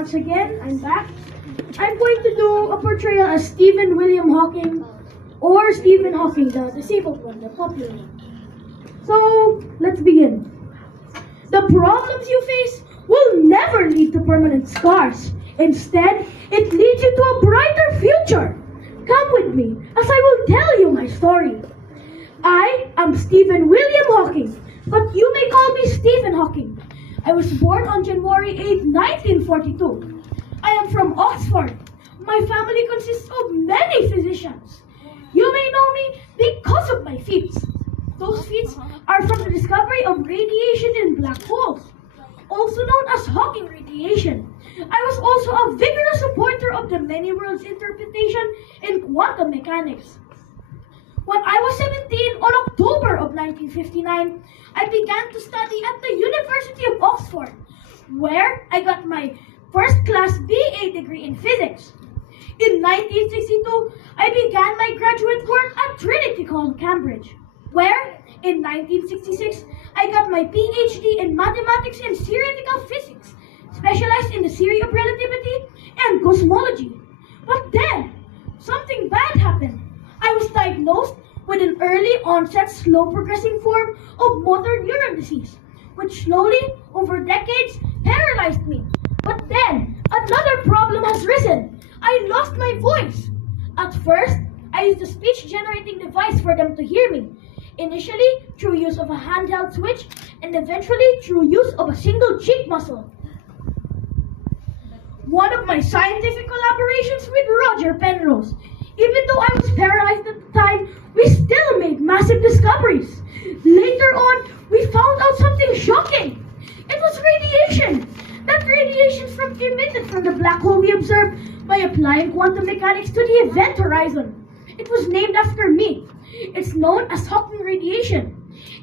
once again, I'm back. I'm going to do a portrayal as Stephen William Hawking, or Stephen Hawking, the disabled one, the popular one. So, let's begin. The problems you face will never lead to permanent scars. Instead, it leads you to a brighter future. Come with me as I will tell you my story. I am Stephen William Hawking, but you may call me Stephen Hawking. I was born on January 8, 1942. I am from Oxford. My family consists of many physicians. You may know me because of my feats. Those feats are from the discovery of radiation in black holes, also known as Hawking radiation. I was also a vigorous supporter of the many worlds interpretation in quantum mechanics. When I was 17 on October of 1959, I began to study at the University of Oxford, where I got my first-class BA degree in physics. In 1962, I began my graduate work at Trinity College, Cambridge, where in 1966, I got my PhD in mathematics and theoretical physics, specialized in the theory of relativity and cosmology. But then, something bad happened. I was diagnosed with an early onset, slow progressing form of motor neuron disease, which slowly, over decades, paralyzed me. But then, another problem has risen. I lost my voice. At first, I used a speech-generating device for them to hear me. Initially, through use of a handheld switch, and eventually through use of a single cheek muscle. One of my scientific collaborations with Roger Penrose. Even though I was paralyzed at the time, we still made massive discoveries. Later on, we found out something shocking. It was radiation. That radiation emitted from the black hole we observed by applying quantum mechanics to the event horizon. It was named after me. It's known as Hawking radiation.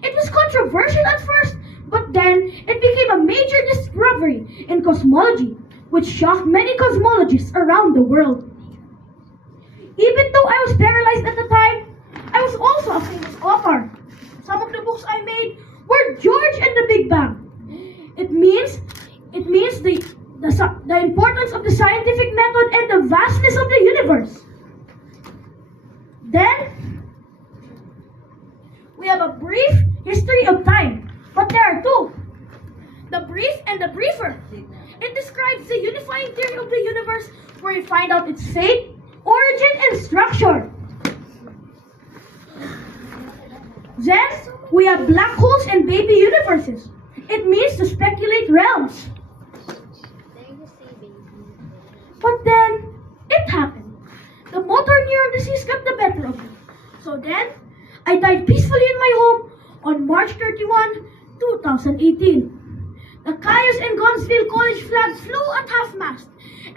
It was controversial at first, but then it became a major discovery in cosmology, which shocked many cosmologists around the world. Even though I was paralyzed at the time, I was also a famous author. Some of the books I made were George and the Big Bang. It means the importance of the scientific method and the vastness of the universe. Then, we have a brief history of time, but there are two. The brief and the briefer. It describes the unifying theory of the universe, where we find out its fate, origin, and structure. Then, we have black holes and baby universes. It means to speculate realms. But then, it happened. The motor neuron disease got the better of me. So then, I died peacefully in my home on March 31, 2018. The Cayuse and Gunnsville College flags flew at half-mast,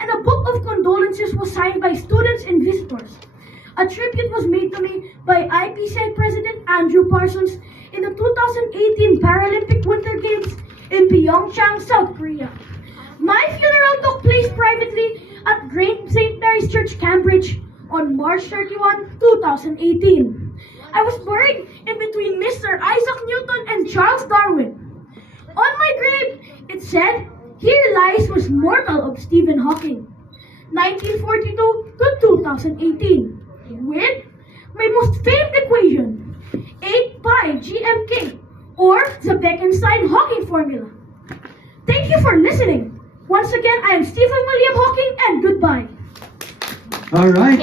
and a book of condolences was signed by students and visitors. A tribute was made to me by IPCI President Andrew Parsons in the 2018 Paralympic Winter Games in Pyeongchang, South Korea. My funeral took place privately at Great St. Mary's Church, Cambridge on March 31, 2018. I was buried in between Mr. Isaac Newton and Charles Darwin. On my grave, it said, "Here lies was mortal of Stephen Hawking, 1942 to 2018, with my most famed equation, 8 pi GMK, or the Bekenstein-Hawking formula." Thank you for listening. Once again, I am Stephen William Hawking, and goodbye. All right.